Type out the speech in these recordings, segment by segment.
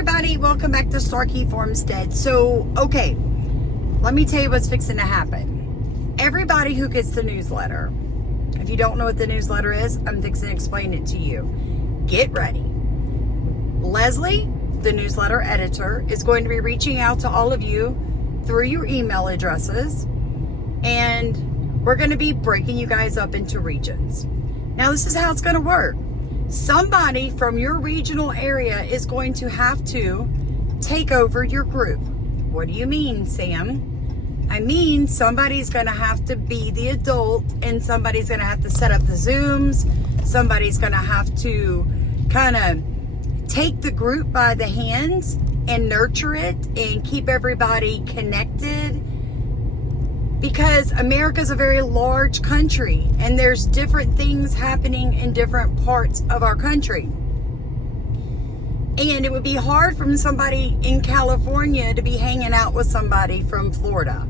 everybody, welcome back to Starkey Farmstead. So, okay, let me tell you what's fixing to happen. Everybody who gets the newsletter, if you don't know what the newsletter is, I'm fixing to explain it to you. Get ready. Leslie, the newsletter editor, is going to be reaching out to all of you through your email addresses, and we're going to be breaking you guys up into regions. Now, this is how it's going to work. Somebody from your regional area is going to have to take over your group. What do you mean, Sam? I mean, somebody's going to have to be the adult, and somebody's going to have to set up the Zooms. Somebody's going to have to kind of take the group by the hands and nurture it and keep everybody connected. Because America's a very large country and there's different things happening in different parts of our country. And it would be hard for somebody in California to be hanging out with somebody from Florida.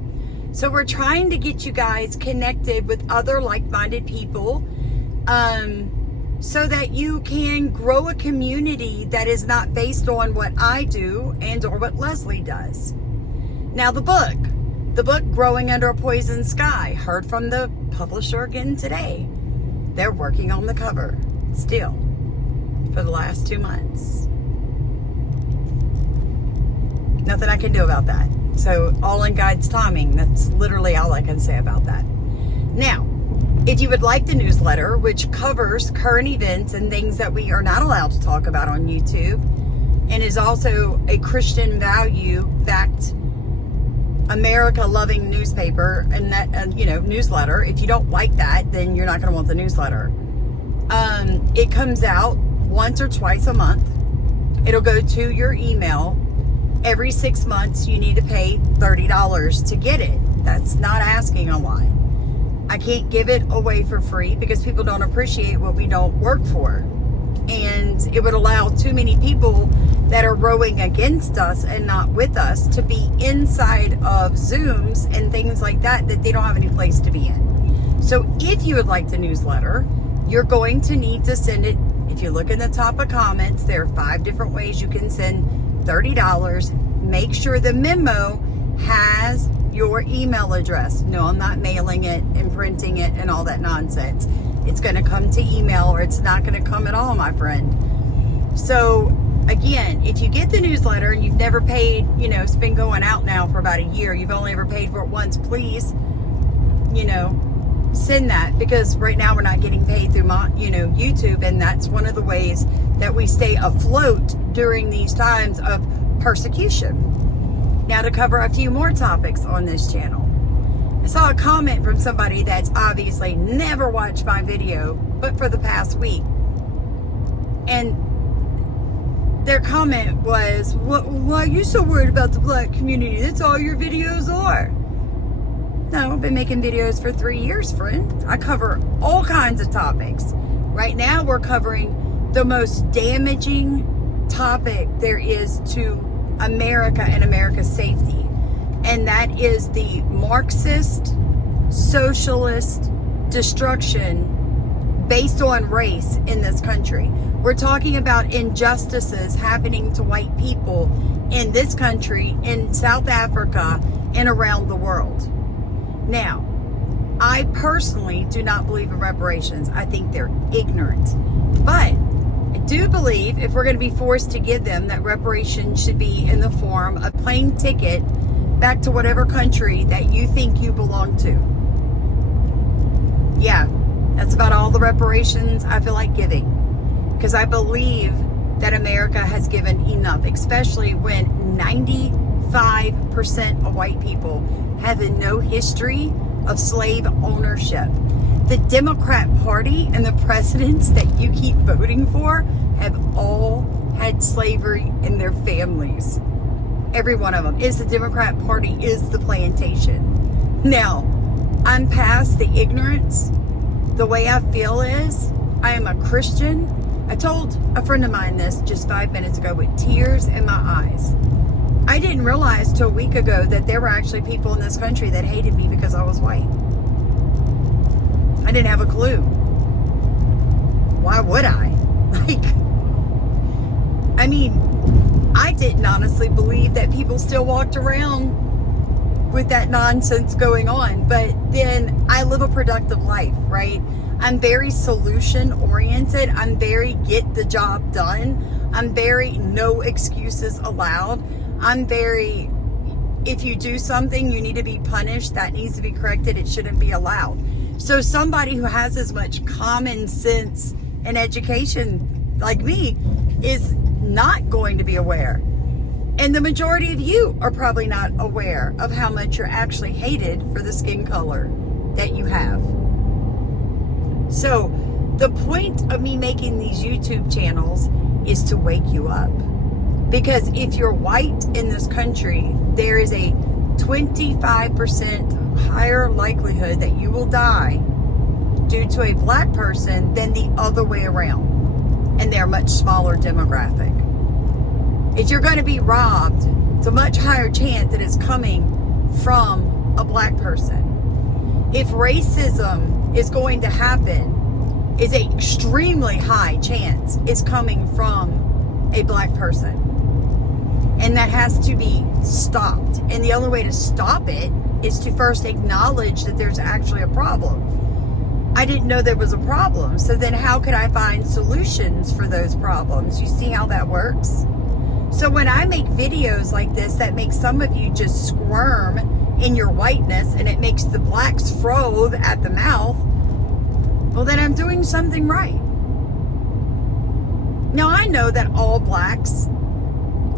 So we're trying to get you guys connected with other like-minded people so that you can grow a community that is not based on what I do and or what Leslie does. Now the book Growing Under a Poison Sky, heard from the publisher again today. They're working on the cover still for the last 2 months. Nothing I can do about that. So all in God's timing. That's literally all I can say about that. Now, if you would like the newsletter, which covers current events and things that we are not allowed to talk about on YouTube, and is also a Christian value-backed America-loving newspaper and that newsletter. If you don't like that, then you're not going to want the newsletter. It comes out once or twice a month. It'll go to your email. Every 6 months, you need to pay $30 to get it. That's not asking a lot. I can't give it away for free because people don't appreciate what we don't work for. And it would allow too many people that are rowing against us and not with us to be inside of Zooms and things like that they don't have any place to be in. So if you would like the newsletter, you're going to need to send it. If you look in the top of comments, there are 5 different ways you can send $30. Make sure the memo has your email address. No, I'm not mailing it and printing it and all that nonsense. It's going to come to email, or it's not going to come at all, my friend. So again, if you get the newsletter and you've never paid, it's been going out now for about a year, you've only ever paid for it once, please, send that, because right now we're not getting paid through YouTube, and that's one of the ways that we stay afloat during these times of persecution. Now, to cover a few more topics on this channel, I saw a comment from somebody that's obviously never watched my video, but for the past week. And their comment was, why are you so worried about the black community? That's all your videos are. No, I've been making videos for 3 years, friend. I cover all kinds of topics. Right now, we're covering the most damaging topic there is to America and America's safety. And that is the Marxist, socialist destruction based on race in this country. We're talking about injustices happening to white people in this country, in South Africa, and around the world. Now, I personally do not believe in reparations. I think they're ignorant. But I do believe if we're going to be forced to give them, that reparations should be in the form of a plane ticket back to whatever country that you think you belong to. Yeah, that's about all the reparations I feel like giving. Because I believe that America has given enough, especially when 95% of white people have no history of slave ownership. The Democrat Party and the presidents that you keep voting for have all had slavery in their families. Every one of them. Is the Democrat Party, is the plantation. Now, I'm past the ignorance. The way I feel is, I am a Christian. I told a friend of mine this just 5 minutes ago with tears in my eyes. I didn't realize till a week ago that there were actually people in this country that hated me because I was white. I didn't have a clue. Why would I? I mean, I didn't honestly believe that people still walked around with that nonsense going on. But then I live a productive life, right? I'm very solution oriented. I'm very get the job done. I'm very no excuses allowed. I'm very, if you do something, you need to be punished. That needs to be corrected. It shouldn't be allowed. So somebody who has as much common sense and education like me is not going to be aware. And the majority of you are probably not aware of how much you're actually hated for the skin color that you have. So the point of me making these YouTube channels is to wake you up. Because if you're white in this country, there is a 25% higher likelihood that you will die due to a black person than the other way around. And they're a much smaller demographic. If you're going to be robbed, it's a much higher chance that it's coming from a black person. If racism is going to happen, is an extremely high chance it's coming from a black person. And that has to be stopped. And the only way to stop it is to first acknowledge that there's actually a problem. I didn't know there was a problem. So then how could I find solutions for those problems? You see how that works? So when I make videos like this that make some of you just squirm in your whiteness and it makes the blacks froth at the mouth, well, then I'm doing something right. Now, I know that all blacks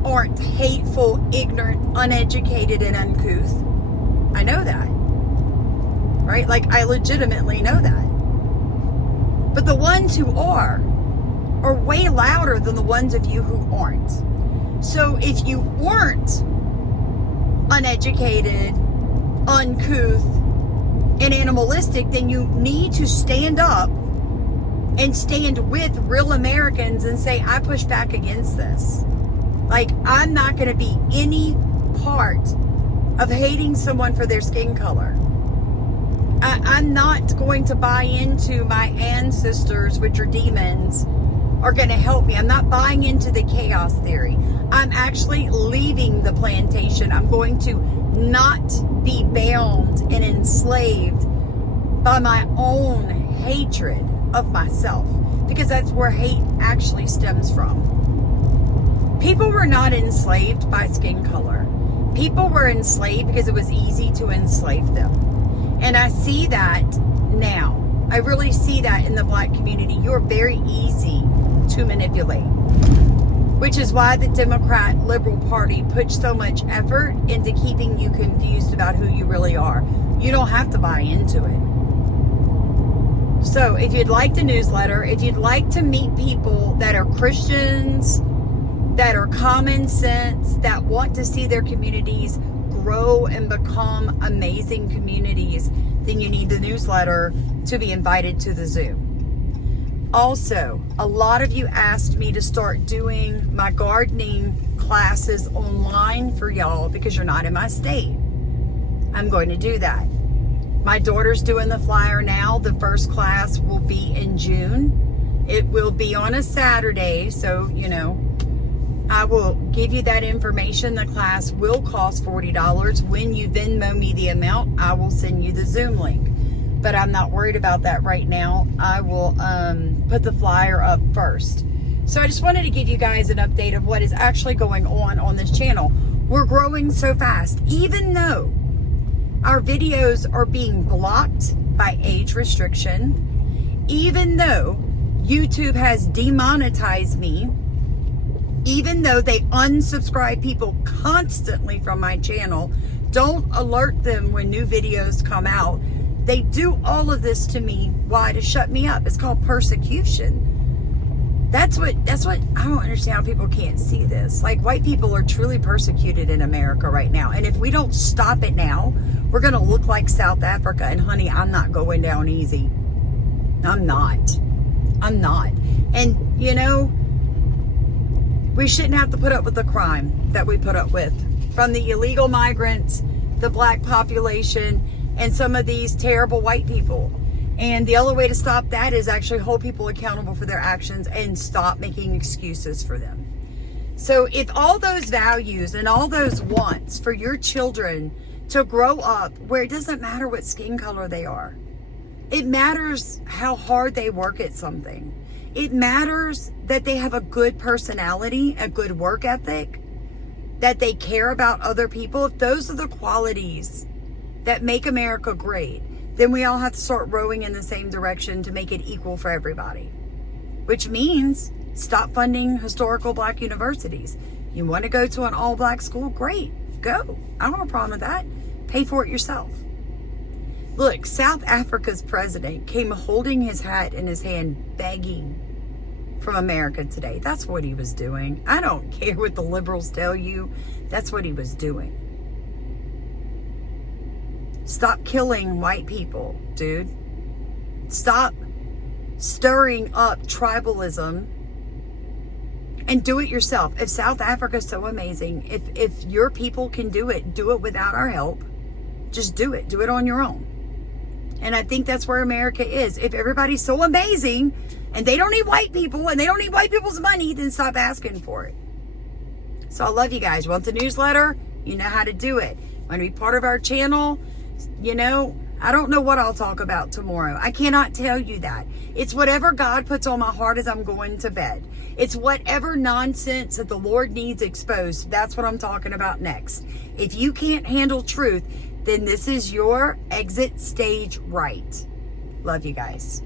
aren't hateful, ignorant, uneducated, and uncouth. I know that. Right? Like, I legitimately know that. But the ones who are way louder than the ones of you who aren't. So if you weren't uneducated, uncouth, and animalistic, then you need to stand up and stand with real Americans and say, I push back against this. Like, I'm not going to be any part of hating someone for their skin color. I'm not going to buy into my ancestors, which are demons, are going to help me. I'm not buying into the chaos theory. I'm actually leaving the plantation. I'm going to not be bound and enslaved by my own hatred of myself, because that's where hate actually stems from. People were not enslaved by skin color. People were enslaved because it was easy to enslave them. And I see that now. I really see that in the black community. You're very easy to manipulate, which is why the Democrat Liberal Party puts so much effort into keeping you confused about who you really are. You don't have to buy into it. So if you'd like the newsletter, if you'd like to meet people that are Christians, that are common sense, that want to see their communities grow and become amazing communities, then you need the newsletter to be invited to the Zoom. Also, a lot of you asked me to start doing my gardening classes online for y'all because you're not in my state. I'm going to do that. My daughter's doing the flyer now. The first class will be in June. It will be on a Saturday, so, you know, I will give you that information. The class will cost $40. When you Venmo me the amount, I will send you the Zoom link. But I'm not worried about that right now. I will put the flyer up first. So I just wanted to give you guys an update of what is actually going on this channel. We're growing so fast, even though our videos are being blocked by age restriction, even though YouTube has demonetized me, even though they unsubscribe people constantly from my channel, don't alert them when new videos come out. They do all of this to me. Why? To shut me up. It's called persecution. That's what I don't understand how people can't see this. Like, white people are truly persecuted in America right now. And if we don't stop it now, we're going to look like South Africa. And honey, I'm not going down easy. I'm not. And you know, we shouldn't have to put up with the crime that we put up with from the illegal migrants, the black population, and some of these terrible white people. And the only way to stop that is actually hold people accountable for their actions and stop making excuses for them. So if all those values and all those wants for your children to grow up where it doesn't matter what skin color they are, it matters how hard they work at something. It matters that they have a good personality, a good work ethic, that they care about other people. If those are the qualities that make America great, then we all have to start rowing in the same direction to make it equal for everybody. Which means stop funding historical black universities. You want to go to an all-black school? Great, go. I don't have a problem with that. Pay for it yourself. Look, South Africa's president came holding his hat in his hand, begging from America today. That's what he was doing. I don't care what the liberals tell you. That's what he was doing. Stop killing white people, dude. Stop stirring up tribalism and do it yourself. If South Africa's so amazing, if your people can do it without our help, just do it. Do it on your own. And I think that's where America is. If everybody's so amazing and they don't need white people and they don't need white people's money, then stop asking for it. So I love you guys. You want the newsletter? You know how to do it. Want to be part of our channel? You know, I don't know what I'll talk about tomorrow. I cannot tell you that. It's whatever God puts on my heart as I'm going to bed. It's whatever nonsense that the Lord needs exposed. That's what I'm talking about next. If you can't handle truth, then this is your exit stage right. Love you guys.